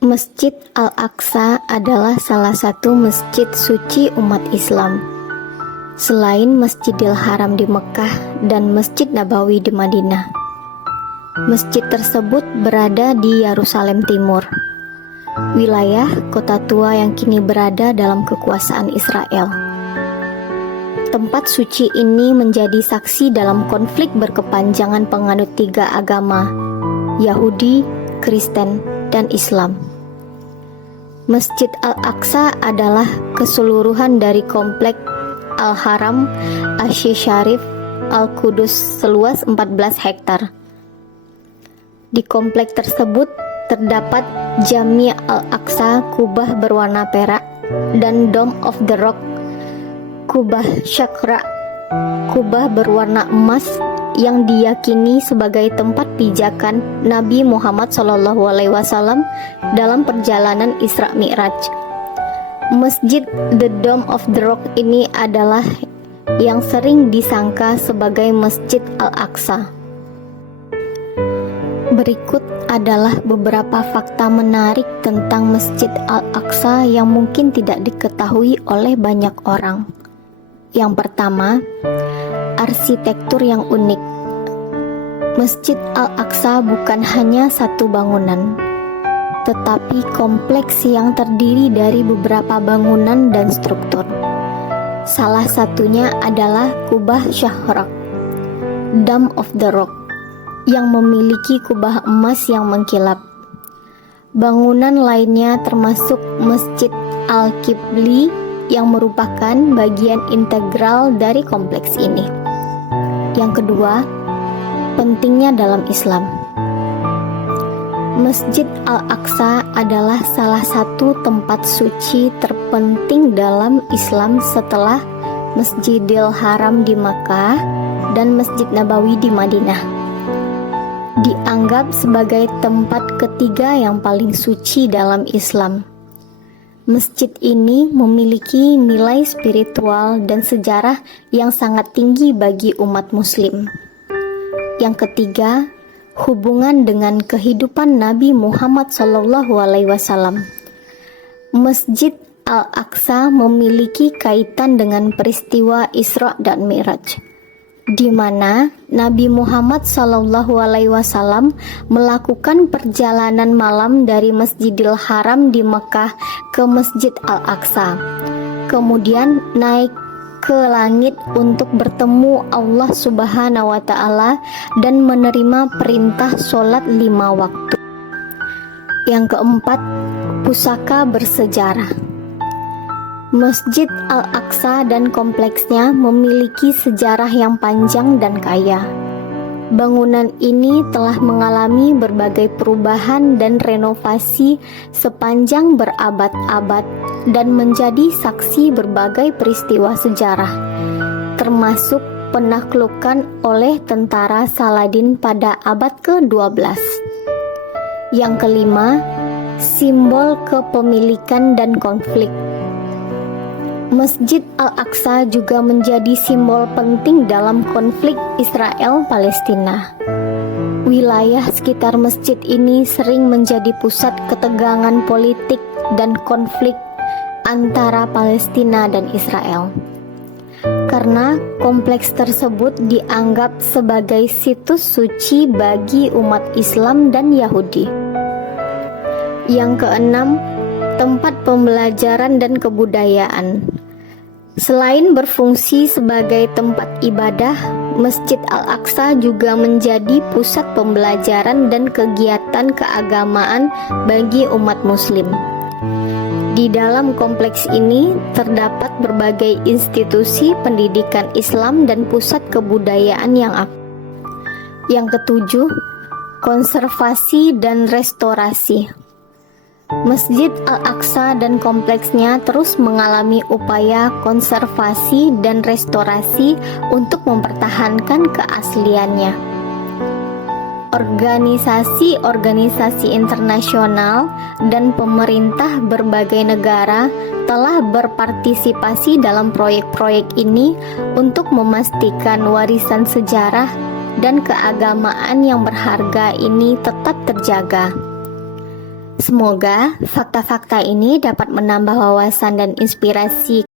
Masjid Al-Aqsa adalah salah satu masjid suci umat Islam. Selain Masjidil Haram di Mekah dan Masjid Nabawi di Madinah, masjid tersebut berada di Yerusalem Timur, wilayah kota tua yang kini berada dalam kekuasaan Israel. Tempat suci ini menjadi saksi dalam konflik berkepanjangan penganut tiga agama, Yahudi, Kristen, dan Islam. Masjid Al-Aqsa adalah keseluruhan dari komplek Al-Haram, Asy-Syarif, Al-Qudus seluas 14 hektar. Di komplek tersebut terdapat Jami' Al-Aqsa, kubah berwarna perak, dan Dome of the Rock, kubah syakra, kubah berwarna emas yang diyakini sebagai tempat pijakan Nabi Muhammad SAW dalam perjalanan Isra Mi'raj. Masjid The Dome of the Rock ini adalah yang sering disangka sebagai Masjid Al-Aqsa. Berikut adalah beberapa fakta menarik tentang Masjid Al-Aqsa yang mungkin tidak diketahui oleh banyak orang. Yang pertama, arsitektur yang unik. Masjid Al-Aqsa bukan hanya satu bangunan, tetapi kompleks yang terdiri dari beberapa bangunan dan struktur. Salah satunya adalah Kubah Syahrak, Dome of the Rock, yang memiliki kubah emas yang mengkilap. Bangunan lainnya termasuk Masjid Al-Qibli yang merupakan bagian integral dari kompleks ini. Yang kedua, pentingnya dalam Islam. Masjid Al-Aqsa adalah salah satu tempat suci terpenting dalam Islam setelah Masjidil Haram di Makkah dan Masjid Nabawi di Madinah. Dianggap sebagai tempat ketiga yang paling suci dalam Islam. Masjid ini memiliki nilai spiritual dan sejarah yang sangat tinggi bagi umat Muslim. Yang ketiga, hubungan dengan kehidupan Nabi Muhammad SAW. Masjid Al-Aqsa memiliki kaitan dengan peristiwa Isra dan Mi'raj, di mana Nabi Muhammad SAW melakukan perjalanan malam dari Masjidil Haram di Mekah ke Masjid Al-Aqsa, kemudian naik ke langit untuk bertemu Allah Subhanahu wa Ta'ala dan menerima perintah sholat 5 waktu. Yang keempat, pusaka bersejarah. Masjid Al-Aqsa dan kompleksnya memiliki sejarah yang panjang dan kaya. Bangunan ini telah mengalami berbagai perubahan dan renovasi sepanjang berabad-abad dan menjadi saksi berbagai peristiwa sejarah, termasuk penaklukan oleh tentara Saladin pada abad ke-12. Yang kelima, simbol kepemilikan dan konflik. Masjid Al-Aqsa juga menjadi simbol penting dalam konflik Israel-Palestina. Wilayah sekitar masjid ini sering menjadi pusat ketegangan politik dan konflik antara Palestina dan Israel, karena kompleks tersebut dianggap sebagai situs suci bagi umat Islam dan Yahudi. Yang keenam, tempat pembelajaran dan kebudayaan. Selain berfungsi sebagai tempat ibadah, Masjid Al-Aqsa juga menjadi pusat pembelajaran dan kegiatan keagamaan bagi umat Muslim. Di dalam kompleks ini terdapat berbagai institusi pendidikan Islam dan pusat kebudayaan yang aktif. Yang ketujuh, konservasi dan restorasi. Masjid Al-Aqsa dan kompleksnya terus mengalami upaya konservasi dan restorasi untuk mempertahankan keasliannya. Organisasi-organisasi internasional dan pemerintah berbagai negara telah berpartisipasi dalam proyek-proyek ini untuk memastikan warisan sejarah dan keagamaan yang berharga ini tetap terjaga. Semoga fakta-fakta ini dapat menambah wawasan dan inspirasi